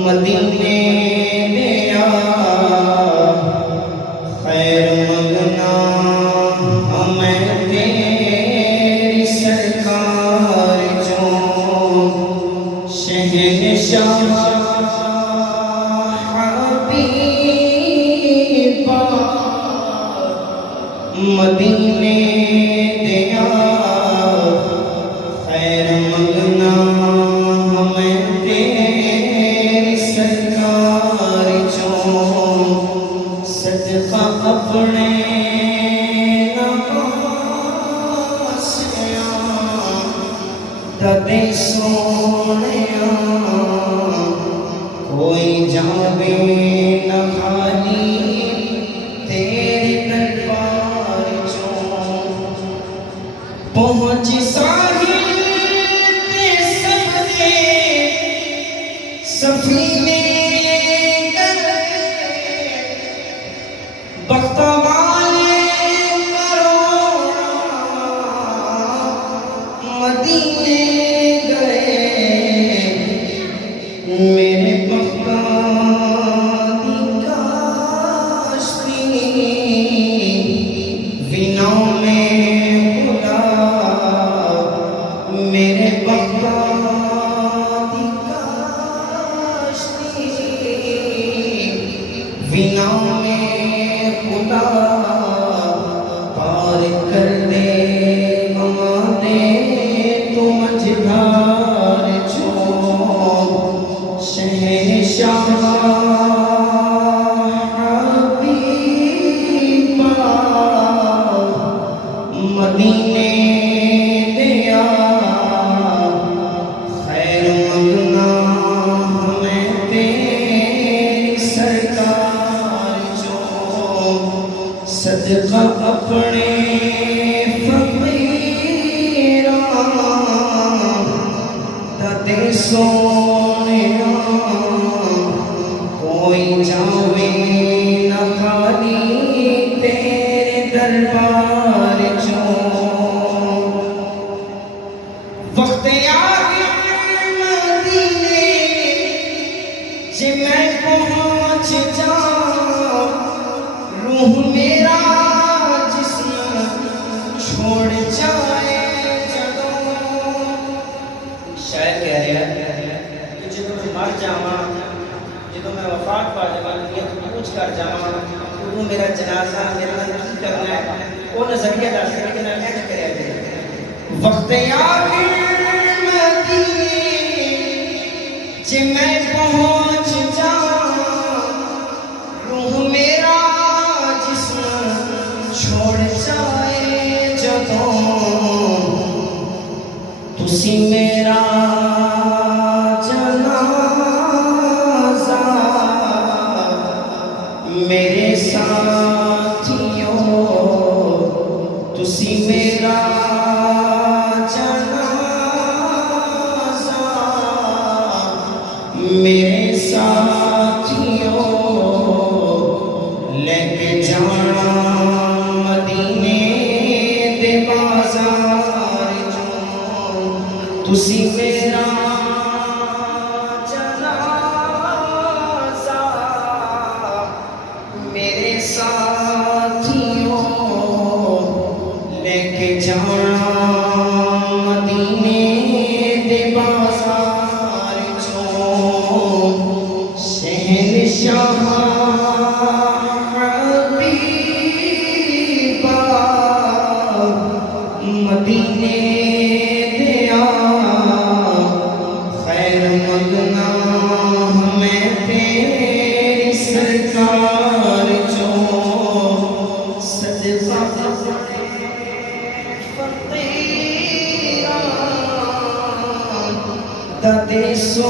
मदीने दिया खैर मंगना मैं तेरी सरकार जो शहंशाह हबीबा मदीने दिया खैर मंगना मैं तेरी सरकार जो सदका अपने नवासिया दे सोने कोई जावे न खाली तेरे दरबार जो पहुंच साहिल ते सबने सफीने बख्त वाले मदीने गए मेरे बख्ता दी काश्ती विनाओं में खुदा मेरे बख्ता दी काश्ती विनाओं में खुदा पार कर दे हमारे तो मझधार जो शहंशाह हबीबा मदीने दिया खैर मंगना मैं तेरी सरकार जो सदका अपने फकीरा दे सोने कोई जावे न खाली तेरे दरबार जो वक्त मदीने जे मैं पहुंच जाऊं रूह मेरा जिस्म छोड़ जाए जदों शायद कह रहा कि जो मैं मर जावा जो मैं वफात पा जावा नियत पूछ कर जावा तो मेरा जनाजा मेरा नहीं करना है वो नजरिया दस लेकिन मैं क्या करे वक्त मदीने जे मैं पहुंच जाऊं रूह मेरा जिस्म छोड़ जाए जदों तुसी मेरा जनाजा मेरे साथियों तुसी मेरा जनाजा मेरे साथियों लेके जाना मदीने दे बाजार जो तुसी मेरा जनाजा मेरे साथियों लेके जाना मदीने दे बाजार जो शहंशाह हबीबा मदीने दिया खैर मंगना मैं तेरी सरकार जो सदका फकीरा दे सो